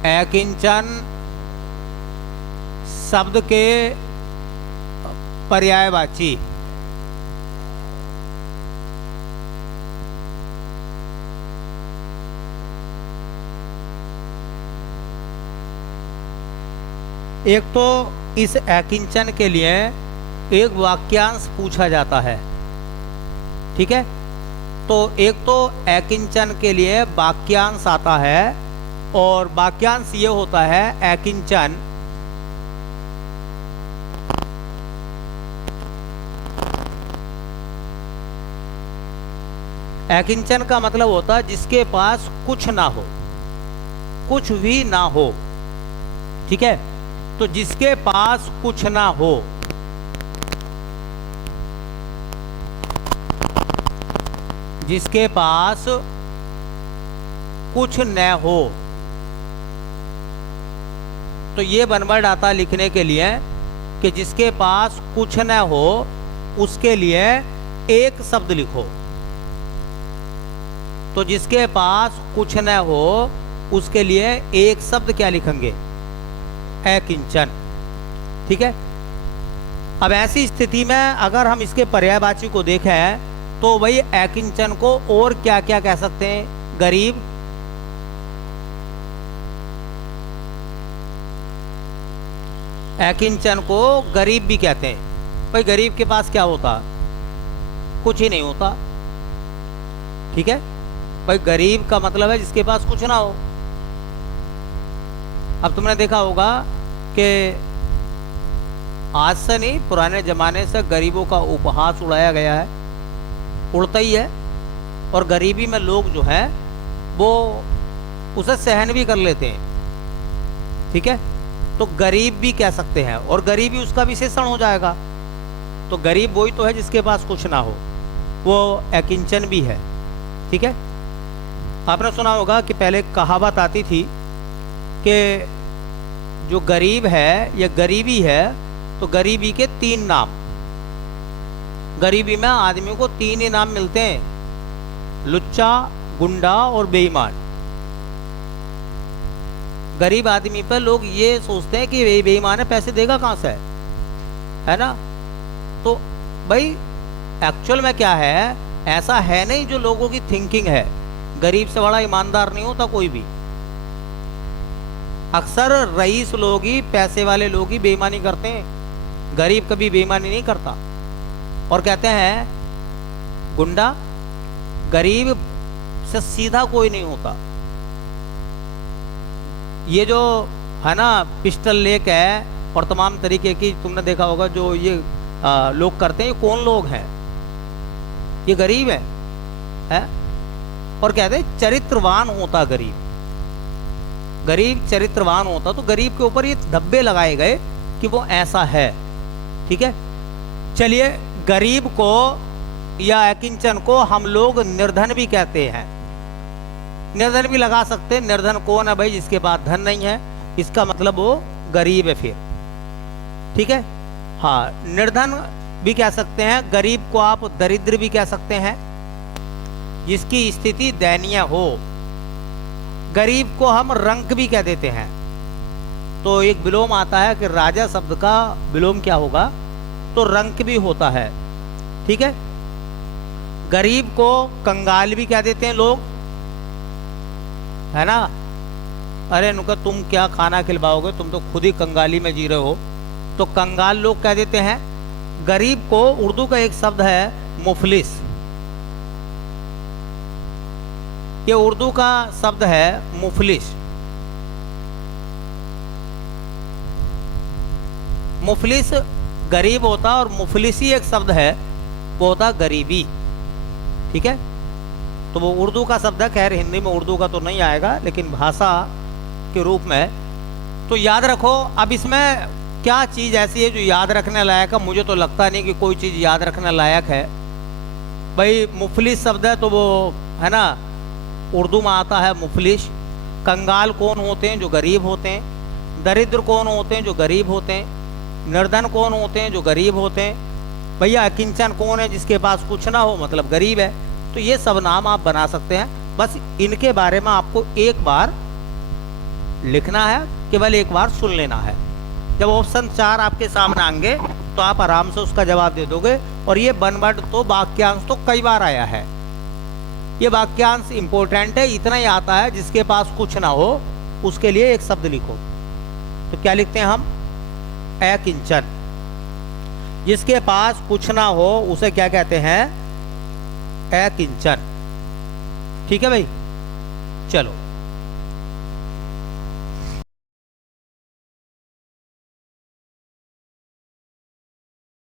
अकिंचन शब्द के पर्यायवाची एक तो इस अकिंचन के लिए एक वाक्यांश पूछा जाता है, ठीक है। तो एक तो अकिंचन के लिए वाक्यांश आता है और वाक्यांश ये होता है अकिंचन अकिंचन का मतलब होता है जिसके पास कुछ ना हो, कुछ भी ना हो, ठीक है। तो जिसके पास कुछ ना हो, जिसके पास कुछ न हो, तो ये बनवर्ड आता लिखने के लिए कि जिसके पास कुछ न हो उसके लिए एक शब्द लिखो। तो जिसके पास कुछ न हो उसके लिए एक शब्द क्या लिखेंगे? अकिंचन, ठीक है। अब ऐसी स्थिति में अगर हम इसके पर्यायवाची को देखें तो वही अकिंचन को और क्या क्या कह सकते हैं? गरीब, अकिंचन को गरीब भी कहते हैं। भाई गरीब के पास क्या होता? कुछ ही नहीं होता, ठीक है। भाई गरीब का मतलब है जिसके पास कुछ ना हो। अब तुमने देखा होगा कि आज से नहीं, पुराने जमाने से गरीबों का उपहास उड़ाया गया है, उड़ता ही है। और गरीबी में लोग जो हैं वो उसे सहन भी कर लेते हैं, ठीक है। तो गरीब भी कह सकते हैं और गरीबी उसका विशेषण हो जाएगा। तो गरीब वही तो है जिसके पास कुछ ना हो, वो अकिंचन भी है, ठीक है। आपने सुना होगा कि पहले कहावत आती थी कि जो गरीब है या गरीबी है तो गरीबी के 3 नाम। गरीबी में आदमी को 3 ही नाम मिलते हैं, लुच्चा, गुंडा और बेईमान। गरीब आदमी पर लोग ये सोचते हैं कि बेईमान है, पैसे देगा कहां से, है ना। तो भाई एक्चुअल में क्या है, ऐसा है नहीं जो लोगों की थिंकिंग है। गरीब से बड़ा ईमानदार नहीं होता कोई भी। अक्सर रईस लोग ही, पैसे वाले लोग ही बेईमानी करते हैं, गरीब कभी बेईमानी नहीं करता। और कहते हैं गुंडा, गरीब से सीधा कोई नहीं होता। ये जो है ना पिस्टल लेक है और तमाम तरीके की, तुमने देखा होगा जो ये लोग करते हैं, ये कौन लोग हैं? ये गरीब है? और कहते हैं चरित्रवान होता गरीब, गरीब चरित्रवान होता। तो गरीब के ऊपर ये धब्बे लगाए गए कि वो ऐसा है, ठीक है। चलिए, गरीब को या अकिंचन को हम लोग निर्धन भी कहते हैं, निर्धन भी लगा सकते हैं। निर्धन कौन है भाई? जिसके पास धन नहीं है, इसका मतलब वो गरीब है फिर, ठीक है। हाँ, निर्धन भी कह सकते हैं। गरीब को आप दरिद्र भी कह सकते हैं, जिसकी स्थिति दयनीय हो। गरीब को हम रंक भी कह देते हैं। तो एक विलोम आता है कि राजा शब्द का विलोम क्या होगा, तो रंक भी होता है, ठीक है। गरीब को कंगाल भी कह देते हैं लोग, है ना। अरे नुका तुम क्या खाना खिलवाओगे, तुम तो खुद ही कंगाली में जी रहे हो, तो कंगाल लोग कह देते हैं। गरीब को उर्दू का एक शब्द है मुफलिस, ये उर्दू का शब्द है मुफलिस। मुफलिस गरीब होता और मुफलिसी एक शब्द है, वो होता गरीबी, ठीक है। तो वो उर्दू का शब्द है, खैर हिंदी में उर्दू का तो नहीं आएगा, लेकिन भाषा के रूप में तो याद रखो। अब इसमें क्या चीज़ ऐसी है जो याद रखने लायक है? मुझे तो लगता नहीं कि कोई चीज़ याद रखने लायक है। भाई मुफलिस शब्द है तो वो है ना, उर्दू में आता है मुफलिस। कंगाल कौन होते हैं? जो गरीब होते हैं। दरिद्र कौन होते हैं? जो गरीब होते हैं। निर्धन कौन होते हैं? जो गरीब होते हैं। भैया अकिंचन कौन है? जिसके पास कुछ ना हो, मतलब गरीब है। तो ये सब नाम आप बना सकते हैं। बस इनके बारे में आपको एक बार लिखना है, केवल एक बार सुन लेना है। जब ऑप्शन 4 आपके सामने आएंगे तो आप आराम से उसका जवाब दे दोगे। और ये वन वर्ड तो वाक्यांश तो कई बार आया है, ये वाक्यांश इंपॉर्टेंट है, इतना ही आता है जिसके पास कुछ ना हो उसके लिए एक शब्द लिखो। तो क्या लिखते हैं हम? अकिंचन। जिसके पास कुछ ना हो उसे क्या कहते हैं? अकिंचन। ठीक है भाई, चलो।